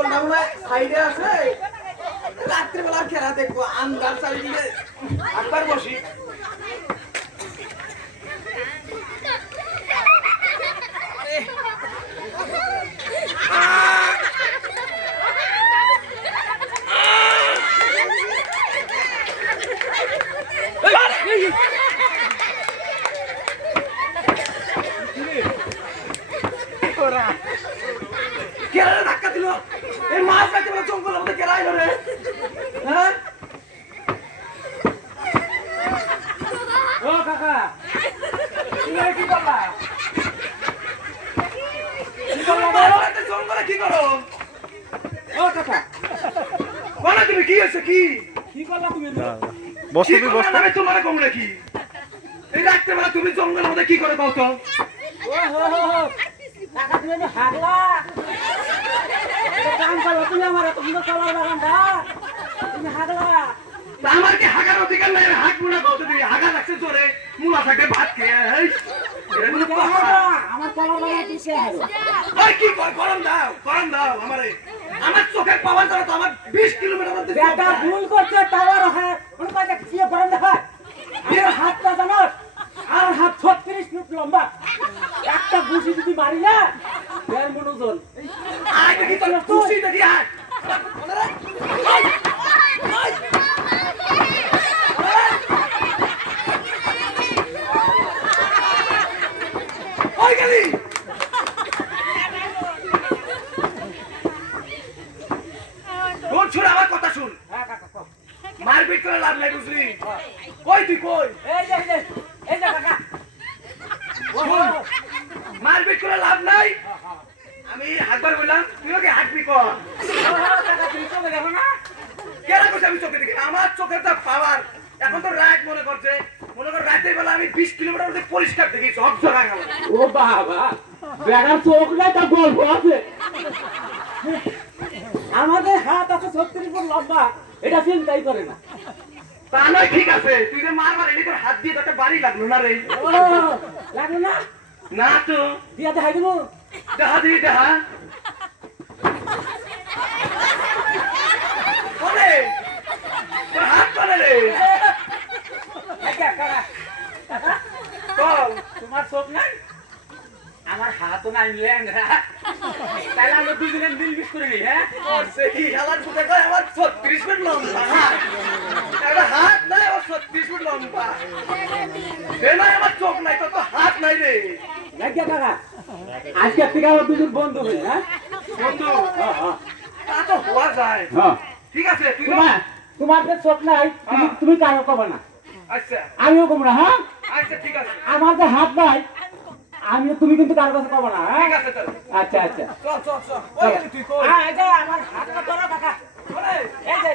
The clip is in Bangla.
জঙ্গলটা মনে সাইডে আছে রাত্রিবেলা খেলা দেখবো আন্দার চারিদিকে একবার বসি কেরালে ধাক্কা দিল এই মাছ খাইতে বলে জঙ্গলের মধ্যে কেরা আইলো রে হ্যাঁ ও কাকা তুমি কি করলা জঙ্গলে কি করো ও কাকা বলো তুমি কি হয়েছে কি কি করলা তুমি বসো তুমি বসো আমি তোমার কম রাখি এই রাত্রে বেলা তুমি জঙ্গলের মধ্যে কি করে কও তো ও হো হো কাকা তুমি হাগলা এটা কাম করো তুমি আমার এত সুন্দর কলার বাগানটা তুমি হাগলা আমার কি হাগার অধিকার নাই হাগ মুনা কও তুমি হাগা লাগছে জোরে মুলা থাকে ভাত খেয়ে এই তুমি কে হাগলা আমার কলার বাগান কিসে হাগলা ওই কি কর গরম দাও আমারে আমার চোখের পাওয়ার দ্বারা তো আমার 20 কিলোমিটার মধ্যে বেটা ভুল করছে টাওয়ার হয় কোন কাজে কি গরম দেখা আমার হাতটা জানো আর হাত 36 ফুট লম্বা একটা বুঝি যদি মারি না এর মনোজন আয় দেখি তো খুশি দেখি আয় ওই গেলি তোর শুন আমার কথা শুন হ্যাঁ কাকা কও মারপিট করে লাভ নাই বুঝলি কই তুই কই এই যে কাকা শুন মারপিট করে লাভ নাই আমি হাতবার বললাম তুই ওকে হাঁটবি কর কাকা তুমি চলে গেছো না কেন করছে আমি চোখে দেখি আমার চোখের তো পাওয়ার এখন তো রাত মনে করছে মনে কর রাতের বেলা আমি 20 কিলোমিটার মধ্যে পরিষ্কার দেখি সব জায়গা গেল ও বাবা বেটার চোখ নাই তা গল্প আছে আমাদের হাত আছে 36 ফুট লম্বা এটা চিন্তাই করে না তা নয় ঠিক আছে তুই যে মারবার এলি তোর হাত দিয়ে তোকে বাড়ি লাগলো না রে ও লাগলো না না তো দিয়া দেখাই দেবো দেখা দিই দেখা কোনে তোর হাত কোনে রে কাকা কল তোমার চোখ নাই আমার হাতও নাই ল্যাংরা তাহলে আমরা দুজনে মিলমিশ করে নিই হ্যাঁ ওর সেই হালার ফুটে কয় আমার 36 ফুট লম্বা হাত একটা হাত নাই আমার 36 ফুট লম্বা সে নাই আমার চোখ নাই তোর তো হাত নাই রে লাগিয়া কাকা আজকে থেকে আমরা দুজন বন্ধু হই হ্যাঁ বন্ধু হ্যাঁ হ্যাঁ তা তো হওয়া যায় হ্যাঁ ঠিক আছে তুই তোমার যে চোখ নাই তুমি কারো কবে না আচ্ছা আমিও কব না হ্যাঁ আচ্ছা ঠিক আছে আমার যে হাত নাই তুমি কিন্তু কারো কাছে কব না হ্যাঁ ঠিক আছে তাহলে আচ্ছা আচ্ছা চল চল চল ওই তুই কই এই যে আমার হাতটা ধরো কাকা কোনে এই যে